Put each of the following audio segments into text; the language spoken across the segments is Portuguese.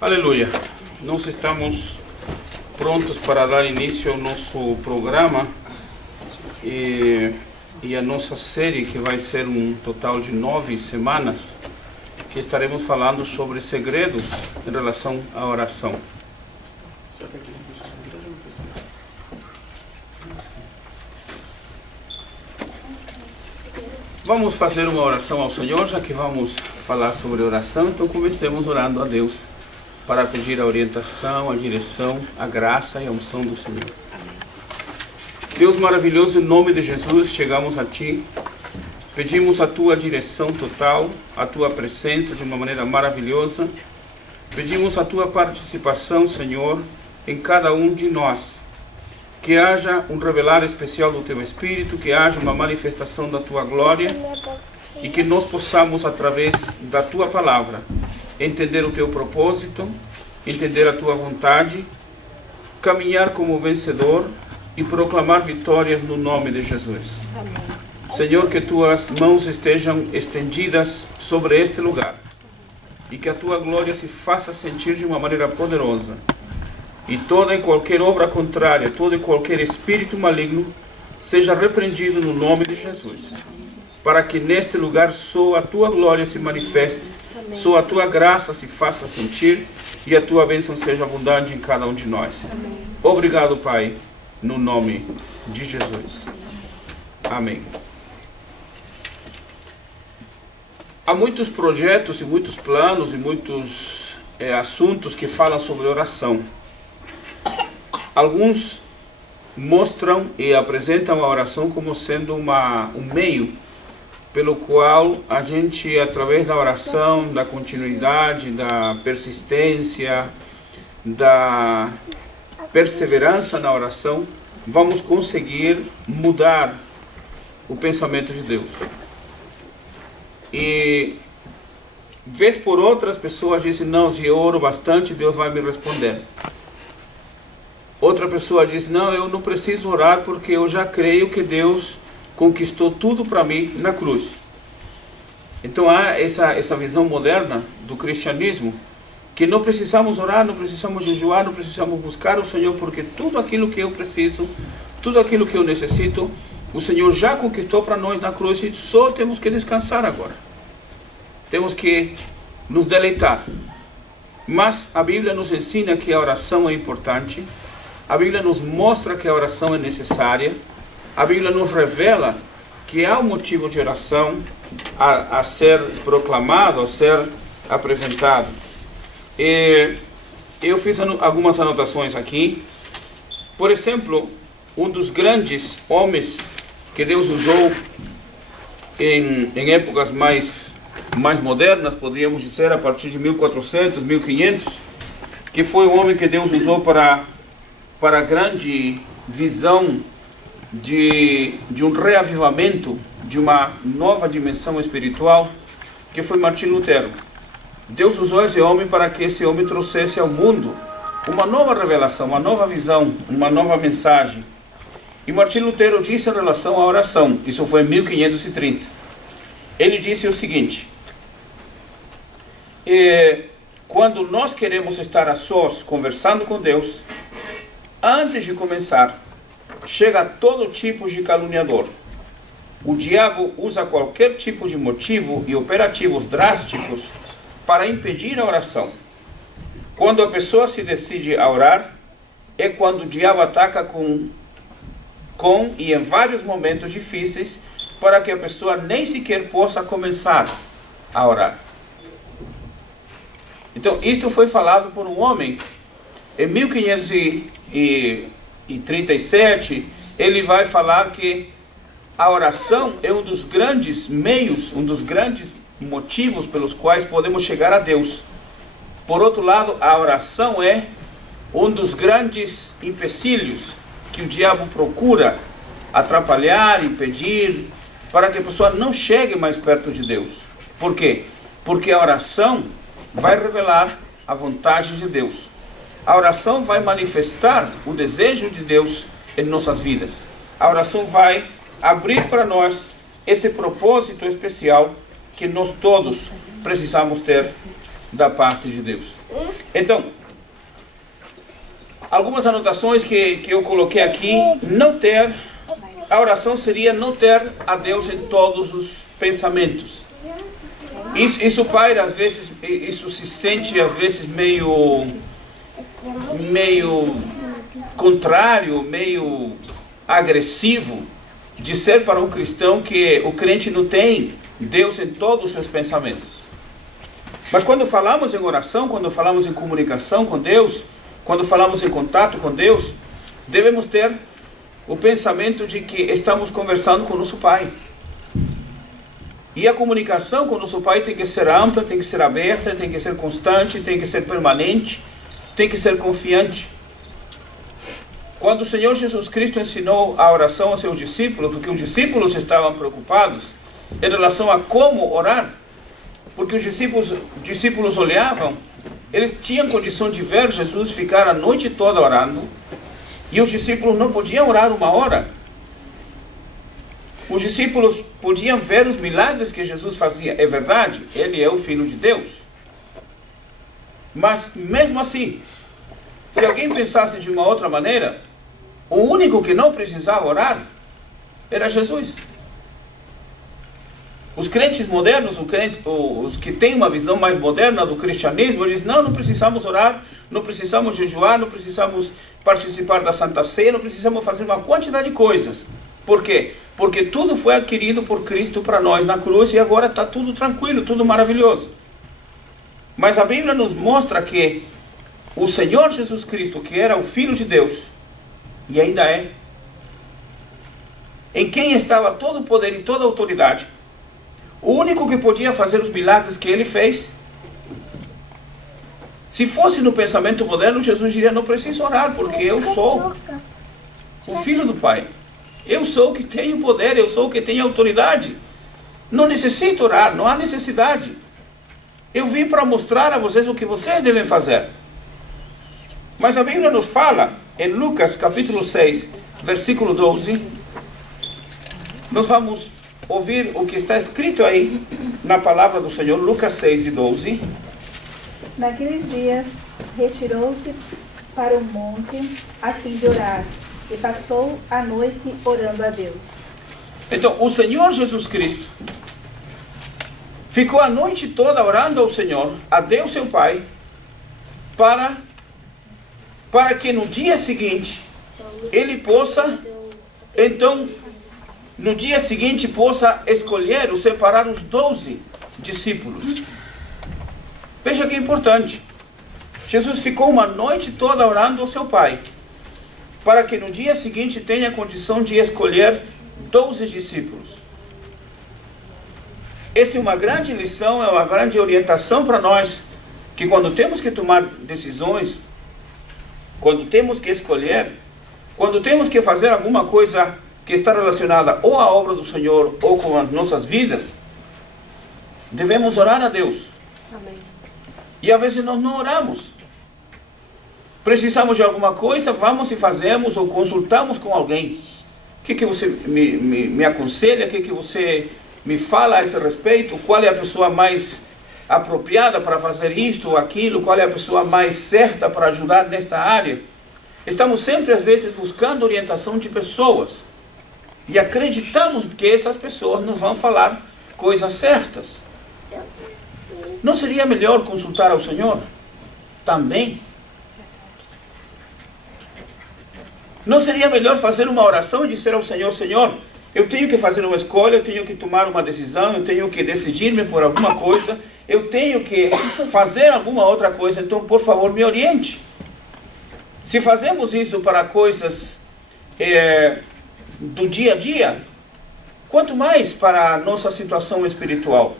Aleluia! Nós estamos prontos para dar início ao nosso programa e a nossa série, que vai ser um total de 9 semanas, que estaremos falando sobre segredos em relação à oração. Vamos fazer uma oração ao Senhor, já que vamos falar sobre oração. Então comecemos orando a Deus para pedir a orientação, a direção, a graça e a unção do Senhor. Deus maravilhoso, em nome de Jesus, chegamos a Ti. Pedimos a Tua direção total, a Tua presença de uma maneira maravilhosa. Pedimos a Tua participação, Senhor, em cada um de nós. Que haja um revelar especial do Teu Espírito, que haja uma manifestação da Tua glória e que nós possamos, através da Tua palavra, entender o Teu propósito, entender a Tua vontade, caminhar como vencedor e proclamar vitórias no nome de Jesus. Amém. Senhor, que Tuas mãos estejam estendidas sobre este lugar e que a Tua glória se faça sentir de uma maneira poderosa. E toda e qualquer obra contrária, todo e qualquer espírito maligno seja repreendido no nome de Jesus. Para que neste lugar só a Tua glória se manifeste, só a Tua graça se faça sentir e a Tua bênção seja abundante em cada um de nós. Obrigado, Pai, no nome de Jesus. Amém. Há muitos projetos e muitos planos e muitos assuntos que falam sobre oração. Alguns mostram e apresentam a oração como sendo um meio pelo qual a gente, através da oração, da continuidade, da persistência, da perseverança na oração, vamos conseguir mudar o pensamento de Deus. E vez por outra as pessoas dizem: não, se eu oro bastante, Deus vai me responder. Outra pessoa diz: não, eu não preciso orar porque eu já creio que Deus conquistou tudo para mim na cruz. Então há essa visão moderna do cristianismo, que não precisamos orar, não precisamos jejuar, não precisamos buscar o Senhor, porque tudo aquilo que eu preciso, tudo aquilo que eu necessito, o Senhor já conquistou para nós na cruz e só temos que descansar agora. Temos que nos deleitar. Mas a Bíblia nos ensina que a oração é importante. A Bíblia nos mostra que a oração é necessária. A Bíblia nos revela que há um motivo de oração a ser proclamado, a ser apresentado. E eu fiz algumas anotações aqui. Por exemplo, um dos grandes homens que Deus usou em épocas mais modernas, podríamos dizer, a partir de 1400, 1500, que foi o homem que Deus usou para a grande visão de um reavivamento, de uma nova dimensão espiritual, que foi Martinho Lutero. Deus usou esse homem para que esse homem trouxesse ao mundo uma nova revelação, uma nova visão, uma nova mensagem. E Martinho Lutero disse em relação à oração, isso foi em 1530, ele disse o seguinte: quando nós queremos estar a sós conversando com Deus, antes de começar, chega todo tipo de caluniador. O diabo usa qualquer tipo de motivo e operativos drásticos para impedir a oração. Quando a pessoa se decide a orar, é quando o diabo ataca com e em vários momentos difíceis, para que a pessoa nem sequer possa começar a orar. Então, isto foi falado por um homem em 1537. Ele vai falar que a oração é um dos grandes meios, um dos grandes motivos pelos quais podemos chegar a Deus. Por outro lado, a oração é um dos grandes empecilhos que o diabo procura atrapalhar, impedir, para que a pessoa não chegue mais perto de Deus. Por quê? Porque a oração vai revelar a vontade de Deus. A oração vai manifestar o desejo de Deus em nossas vidas. A oração vai abrir para nós esse propósito especial que nós todos precisamos ter da parte de Deus. Então, algumas anotações que eu coloquei aqui. A oração seria não ter a Deus em todos os pensamentos. Isso paira, às vezes, isso se sente às vezes meio contrário, meio agressivo, de ser para um cristão que o crente não tem Deus em todos os seus pensamentos. Mas quando falamos em oração, quando falamos em comunicação com Deus, quando falamos em contato com Deus, devemos ter o pensamento de que estamos conversando com o nosso Pai. E a comunicação com o nosso Pai tem que ser ampla, tem que ser aberta, tem que ser constante, tem que ser permanente, tem que ser confiante. Quando o Senhor Jesus Cristo ensinou a oração aos seus discípulos, porque os discípulos estavam preocupados em relação a como orar, porque os discípulos olhavam, eles tinham condição de ver Jesus ficar a noite toda orando, e os discípulos não podiam orar 1 hora. Os discípulos podiam ver os milagres que Jesus fazia. É verdade, ele é o Filho de Deus. Mas mesmo assim, se alguém pensasse de uma outra maneira, o único que não precisava orar era Jesus. Os crentes modernos, os que têm uma visão mais moderna do cristianismo, eles dizem, não precisamos orar, não precisamos jejuar, não precisamos participar da Santa Ceia, não precisamos fazer uma quantidade de coisas. Por quê? Porque tudo foi adquirido por Cristo para nós na cruz e agora está tudo tranquilo, tudo maravilhoso. Mas a Bíblia nos mostra que o Senhor Jesus Cristo, que era o Filho de Deus, e ainda é, em quem estava todo o poder e toda a autoridade, o único que podia fazer os milagres que ele fez, se fosse no pensamento moderno, Jesus diria, não preciso orar, porque eu sou o Filho do Pai. Eu sou o que tenho poder, eu sou o que tenho autoridade. Não necessito orar, não há necessidade. Eu vim para mostrar a vocês o que vocês devem fazer. Mas a Bíblia nos fala, em Lucas capítulo 6, versículo 12, nós vamos ouvir o que está escrito aí na palavra do Senhor, Lucas 6 e 12. Naqueles dias, retirou-se para o monte a fim de orar, e passou a noite orando a Deus. Então, o Senhor Jesus Cristo ficou a noite toda orando ao Senhor, a Deus seu Pai, para que no dia seguinte ele possa, então, no dia seguinte possa escolher ou separar os 12 discípulos. Veja que é importante. Jesus ficou uma noite toda orando ao seu Pai, para que no dia seguinte tenha a condição de escolher 12 discípulos. Essa é uma grande lição, é uma grande orientação para nós, que quando temos que tomar decisões, quando temos que escolher, quando temos que fazer alguma coisa que está relacionada ou à obra do Senhor ou com as nossas vidas, devemos orar a Deus. Amém. E às vezes nós não oramos. Precisamos de alguma coisa, vamos e fazemos ou consultamos com alguém. O que você me aconselha? O que você me fala a esse respeito? Qual é a pessoa mais apropriada para fazer isto ou aquilo? Qual é a pessoa mais certa para ajudar nesta área? Estamos sempre, às vezes, buscando orientação de pessoas. E acreditamos que essas pessoas nos vão falar coisas certas. Não seria melhor consultar ao Senhor? Também. Não seria melhor fazer uma oração e dizer ao Senhor, Senhor, eu tenho que fazer uma escolha, eu tenho que tomar uma decisão, eu tenho que decidir-me por alguma coisa, eu tenho que fazer alguma outra coisa, então por favor me oriente. Se fazemos isso para coisas do dia a dia, quanto mais para a nossa situação espiritual.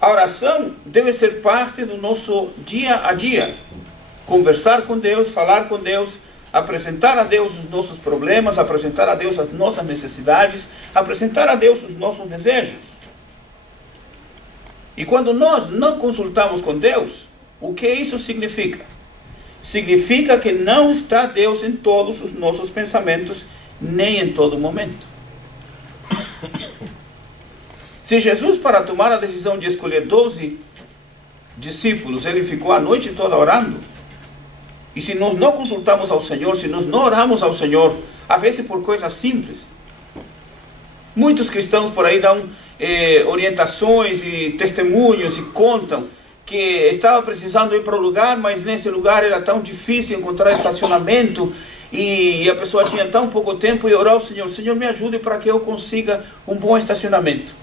A oração deve ser parte do nosso dia a dia. Conversar com Deus, falar com Deus, apresentar a Deus os nossos problemas, apresentar a Deus as nossas necessidades, apresentar a Deus os nossos desejos. E quando nós não consultamos com Deus, o que isso significa? Significa que não está Deus em todos os nossos pensamentos, nem em todo momento. Se Jesus, para tomar a decisão de escolher 12 discípulos, ele ficou a noite toda orando. E se nós não consultamos ao Senhor, se nós não oramos ao Senhor, a vezes por coisas simples. Muitos cristãos por aí dão orientações e testemunhos e contam que estava precisando ir para o lugar, mas nesse lugar era tão difícil encontrar estacionamento e a pessoa tinha tão pouco tempo e orar ao Senhor: Senhor, me ajude para que eu consiga um bom estacionamento.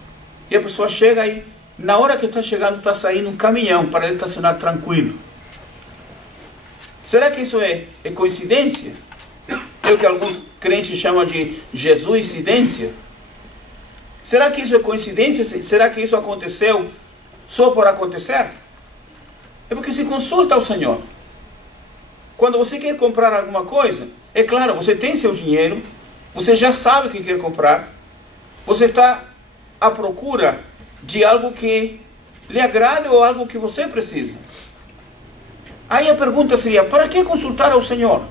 E a pessoa chega aí, na hora que está chegando, está saindo um caminhão para ele estacionar tranquilo. Será que isso é coincidência? É o que alguns crentes chamam de Jesuicidência? Será que isso é coincidência? Será que isso aconteceu só por acontecer? É porque se consulta ao Senhor. Quando você quer comprar alguma coisa, é claro, você tem seu dinheiro, você já sabe o que quer comprar, você está à procura de algo que lhe agrade ou algo que você precisa. Aí a pergunta seria: para que consultar ao Senhor?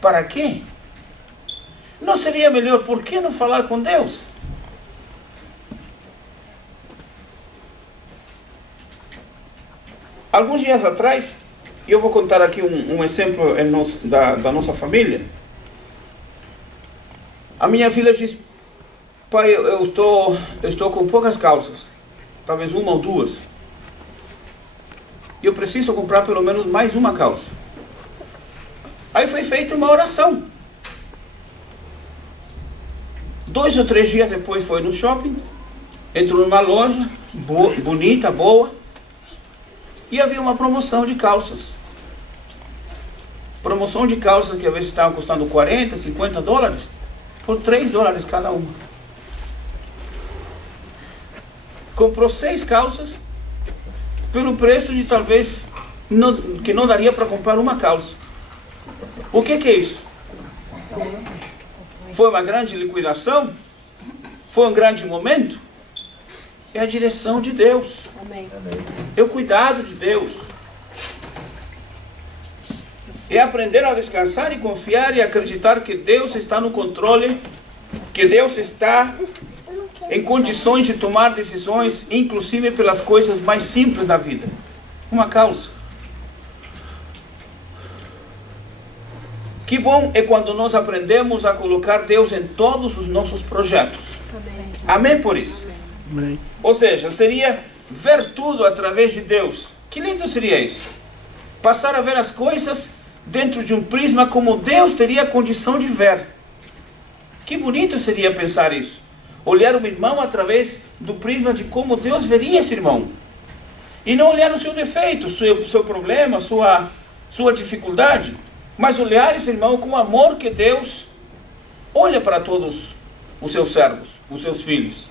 Para quê? Não seria melhor, por que não falar com Deus? Alguns dias atrás, eu vou contar aqui um exemplo da nossa família. A minha filha disse: pai, eu estou com poucas calças, talvez uma ou duas. Eu preciso comprar pelo menos mais uma calça. Aí foi feita uma oração. 2 ou 3 dias depois foi no shopping, entrou numa loja bonita, boa, e havia uma promoção de calças. Promoção de calças que às vezes estavam custando 40, 50 dólares, por 3 dólares cada uma. Comprou 6 calças, pelo preço de talvez, que não daria para comprar uma calça. O que é isso? Foi uma grande liquidação? Foi um grande momento? É a direção de Deus. Amém. É o cuidado de Deus. É aprender a descansar e confiar e acreditar que Deus está no controle, que Deus está em condições de tomar decisões, inclusive pelas coisas mais simples da vida. Uma calça. Que bom é quando nós aprendemos a colocar Deus em todos os nossos projetos. Amém por isso? Amém. Ou seja, seria ver tudo através de Deus. Que lindo seria isso? Passar a ver as coisas dentro de um prisma como Deus teria condição de ver. Que bonito seria pensar isso. Olhar o irmão através do prisma de como Deus veria esse irmão. E não olhar o seu defeito, o seu problema, sua dificuldade, mas olhar esse irmão com o amor que Deus olha para todos os seus servos, os seus filhos.